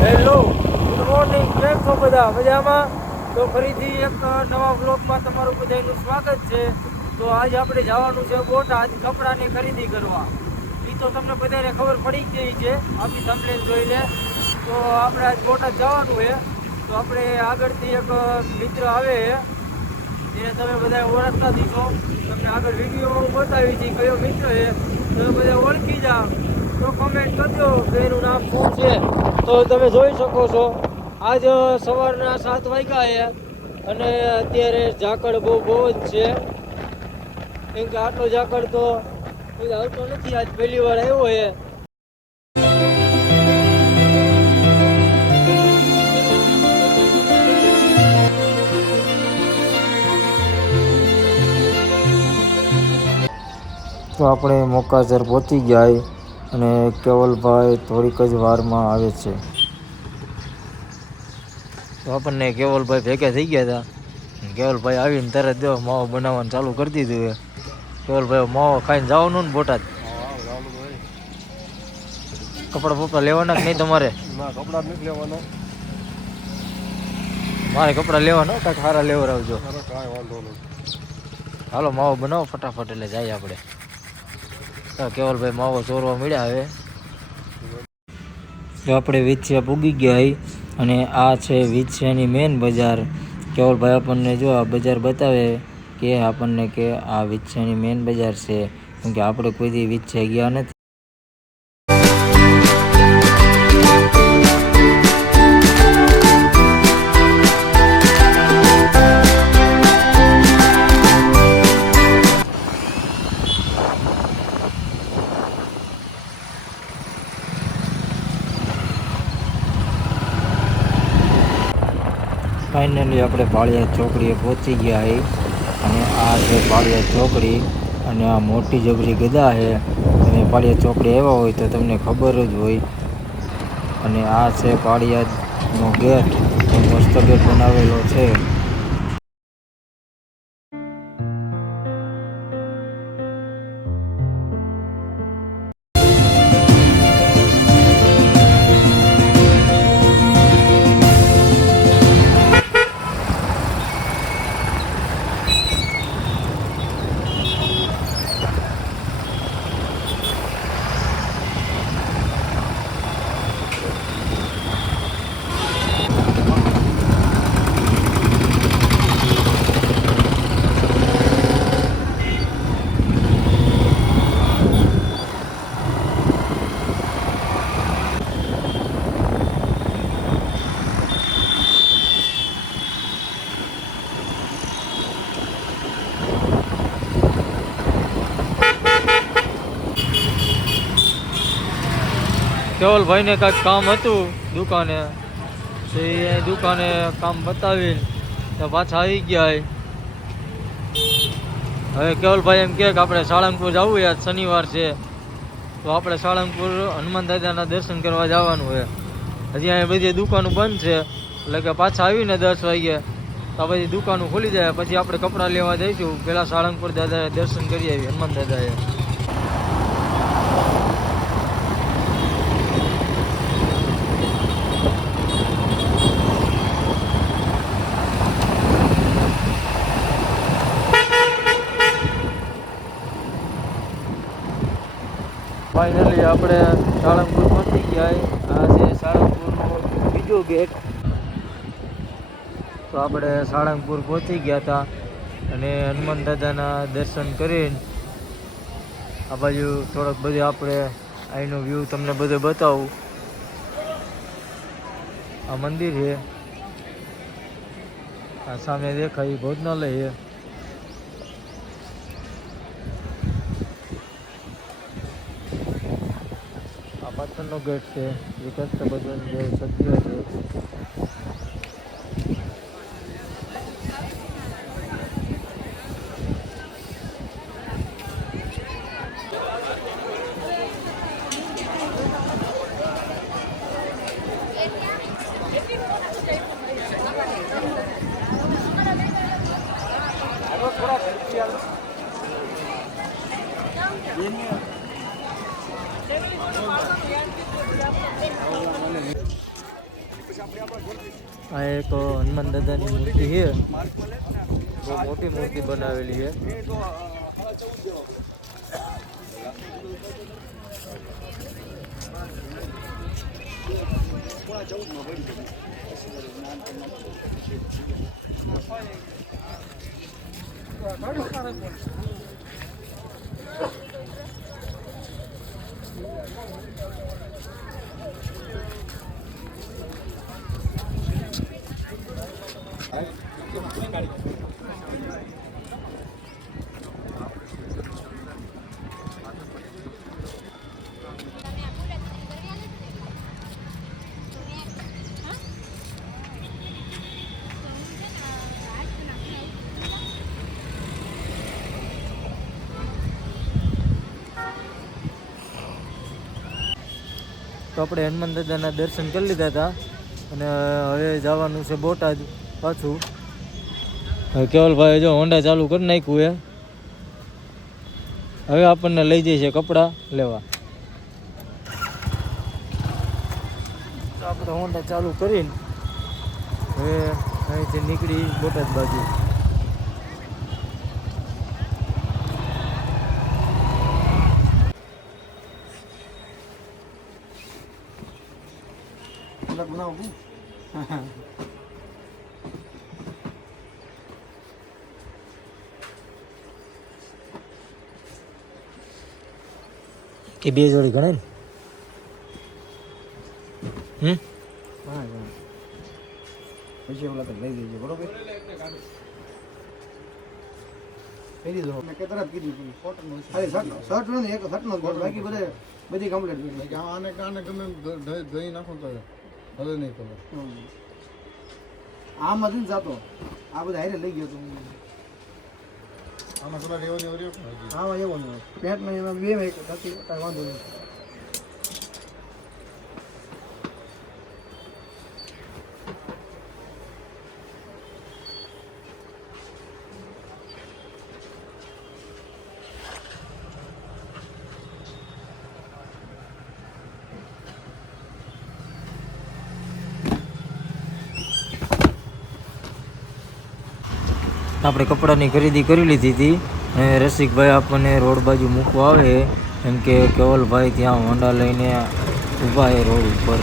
Hello, good morning. કેમ છો બધા? મજામાં? તો ફરીથી એક નવા બ્લોગમાં તમારું બધાનું સ્વાગત છે. તો આજ આપણે જવાનું છે બોટાદ કપડાની ખરીદી કરવા. એ તો તમને બધાને ખબર પડી જ ગઈ છે આપણી થંબનેલ જોઈને. તો આપણે આજ બોટાદ જવાનું છે. તો આપણે આગળથી એક મિત્ર આવે છે એને તમે બધા ઓળખતા દીધો. તમને આગળ વિડીયો બતાવી છે કયો મિત્ર છે તમે બધા ઓળખી જાઓ. તો કોમેન્ટ કરજો કે એનું નામ શું છે. તો તમે જોઈ શકો છો આજ સવારના 7 વાગ્યા છે અને અત્યારે ઝાકળ બહુ જ છે. કેમ કે આટલો ઝાકળ તો આવતો નથી. આજ પહેલી વાર આવ્યો છે. તો આપણે મોકાસર પહોંચી ગયા અને કેવલભાઈ થોડીક જ વારમાં આવે છે. તો આપણને કેવલભાઈ ભેગા થઈ ગયા હતા. કેવલભાઈ આવીને તરત જો માવો બનાવવાનું ચાલુ કરી દીધું. કેવલભાઈ માવો ખાઈને જવાનું ને બોટાદ? કપડા બપડા લેવાના કે નહીં તમારે? કપડા નથી લેવાના. મારે કપડા લેવાના કાંઈક સારા લેવડાવજો. કાંઈ વાંધો નહીં. હાલો માવો બનાવો ફટાફટ એટલે જાય આપણે. કેવલભાઈ માવો ચોરવા મળ્યા હવે. તો આપણે વિછિયા પૂગી ગયા અને આ છે વિછિયાની મેન બજાર. કેવલભાઈ આપણને જો આ બજાર બતાવે કે આપણને કે આ વિછિયાની મેન બજાર છે. કેમ કે આપણે કોઈ દી વિછિયા ગયા નથી. ફાઇનલી આપણે પાળિયા ચોકડીએ પહોંચી ગયા અને આ છે પાળિયા ચોકડી અને આ મોટી જબરી ગદા છે. તમે પાળિયા ચોકડી આવ્યા હોય તો તમને ખબર જ હોય. અને આ છે પાળિયાનો ગેટ. મસ્ત ગેટ બનાવેલો છે. કેવલભાઈને કાંઈક કામ હતું દુકાને, તો એ દુકાને કામ બતાવીને તો પાછા આવી ગયા. હવે કેવલભાઈ એમ કે આપણે સાળંગપુર જવું. યાર શનિવાર છે તો આપણે સાળંગપુર હનુમાન દાદાના દર્શન કરવા જવાનું હોય. હજી અહીંયા બધી દુકાનો બંધ છે એટલે કે પાછા આવીને 10 વાગે તો બધી દુકાનો ખુલી જાય. પછી આપણે કપડાં લેવા જઈશું. પહેલાં સાળંગપુર દાદાએ દર્શન કરી આવી હનુમાન દાદાએ. ફાઇનલી આપણે સાળંગપુર પહોંચી ગયા. આ છે સાળંગપુરનો બીજો ગેટ. તો આપણે સાળંગપુર પહોંચી ગયા હતા અને હનુમાન દાદાના દર્શન કરીને આ બાજુ થોડોક બધું આપણે અહીંનો વ્યૂ તમને બધું બતાવું. આ મંદિર છે, આ સામે દેખાય ભોજનાલય છે. પાછળનો ગેટ છે એ કષ્ટભંજન જે સત્ય છે. આ એક હનુમાન દાદાની મૂર્તિ છે, બહુ મોટી મૂર્તિ બનાવેલી છે. તો આપણે હનુમાન દાદાના દર્શન કરી લીધા હતા અને હવે જવાનું છે બોટાદ પાછું. હવે કેવલભાઈ જો હોન્ડા ચાલુ કરી નાખ્યું હવે આપણને લઈ જઈએ છે કપડાં લેવા. તો આપણે હોન્ડા ચાલુ કરીને હવે અહીંથી નીકળી બોટાદ બાજુ. કે બે જોડી ગણે ને પછી ઓલા તો લઈ લેજો બરોબર. કહી દીધો મેં કે તરત કીધું ખાલી શર્ટ નો એક શર્ટ નો બાકી બધી કમ્પ્લીટ. આને કાને ગમે ધોઈ નાખો તો હવે નહીં ખબર. આમાં નથી જાતો, આ બધા હારે લઈ ગયો તો આમાં તમારે એવો ને રહ્યો. આમાં એવો નહીં પેન્ટ ને એમાં બે નથી વાંધો નહીં. આપણે કપડાની ખરીદી કરી લીધી હતી અને રસિકભાઈ આપણને રોડ બાજુ મૂકવા આવે એમ કે કેવલભાઈ ત્યાં હોન્ડા લઈને ઊભા છે રોડ ઉપર.